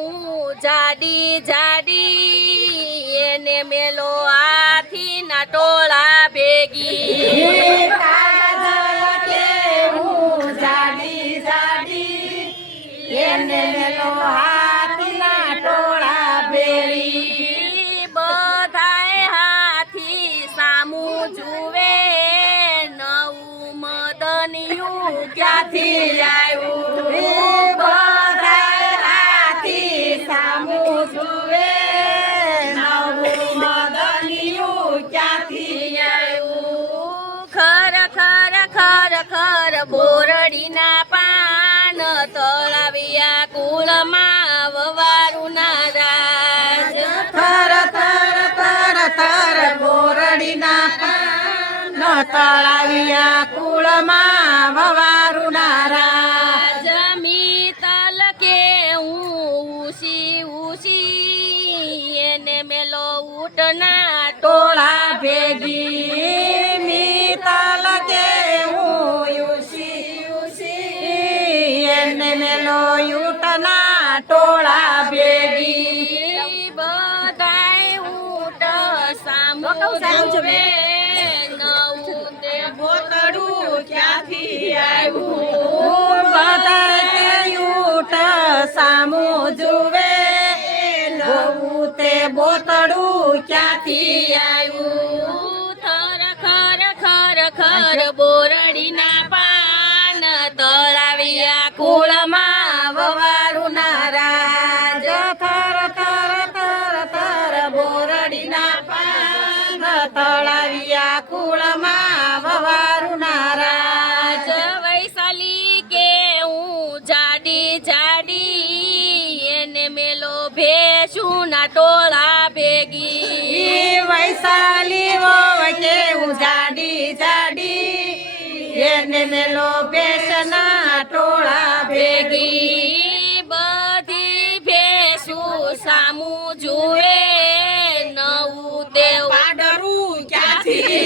હું જાડી જાડી એને મેલો આથી ના ટોળા ભેગી. એને મેલો આ ખર બોરડીના પાન તળાવ્યા કુળમાં વવારું ના રાજ. તર તર તર થર બોરડીના પાન તળાવ્યા કુળમાં વવારું નારા જમી તલ કે હું ઉસી ઉસી એને મેલો ઉઠના ટોળા ભેગી. જોવે બોતડું ક્યાંથી આવ્યું? બધાય યુટ સામું જુએ. નવું તે બોતડું ક્યાંથી આવ્યું? થર ખર ખર ખર બોરડીના પાન તળાવિયા કુળમાં વવારું નારાજ. વૈશાલી કે હું જાડી જાડી એને મેલો ભેસું ના ટોળા ભેગી. વૈશાલી વૈશાલી કે હું જાડી જાડી એને મેલો બેસના ટોળા ભેગી.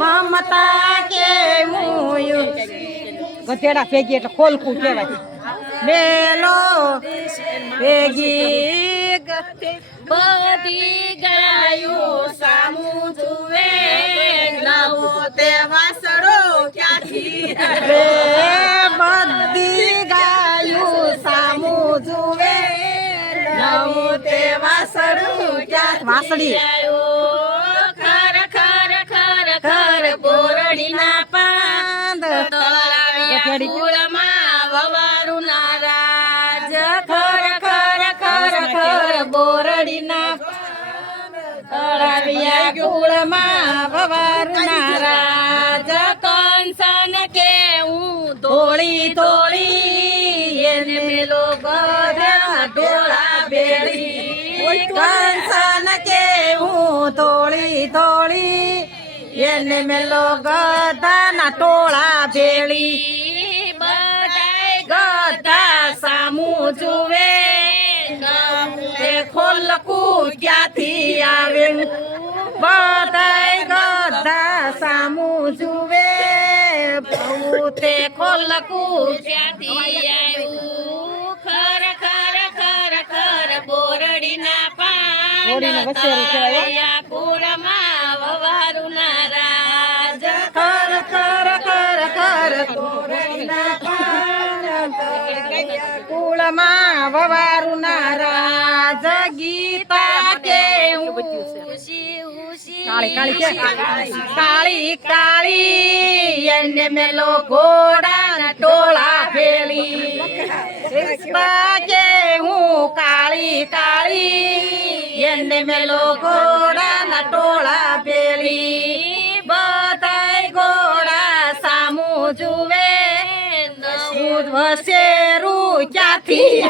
મમતા કે હું ગધેડા ભેગી એટલે ખોલકું કહેવાય. મેલો ભેગી બધી ગાયું સામું જુએ. નવો તે વાસડો ક્યાંથી? રે બધી ગાયું સામું જુએ. નવો તે વાસડું ક્યાં વાસડી ખર બોરડીના પાન તળાવ્યા કુળમાં વવારું નારાજ. ખર ખર ખર ખર બોરડીના તળાવિયા ગુળમાં વવારું નારાજ. કંસન કે હું ધોળી ધોળી એને મેલો બધા ડોળા બેડી. કંસન કે હું ધોળી ધોળી એને મેલો ગધાના ટોળા ભેળી. બધાય ગધા સામુ જુએ તે ખોલકું ક્યાંથી આવે? બધાય ગધા સામુ જુએ બહુ તે ખોલકું ક્યાંથી આવ્યું? ખર ખર ખર ખર બોરડીના પાન બોરડીના વસેરું કહેવાય, કુળમાં વવારું નારાજ ગીતા કે કાળી કાળી એને મેલો ઘોડા ટોળા ફેરી કે હું કાળી કાળી એને મેલો ઘોડા ટોળા ફેરી વસેરું ક્યાંથી?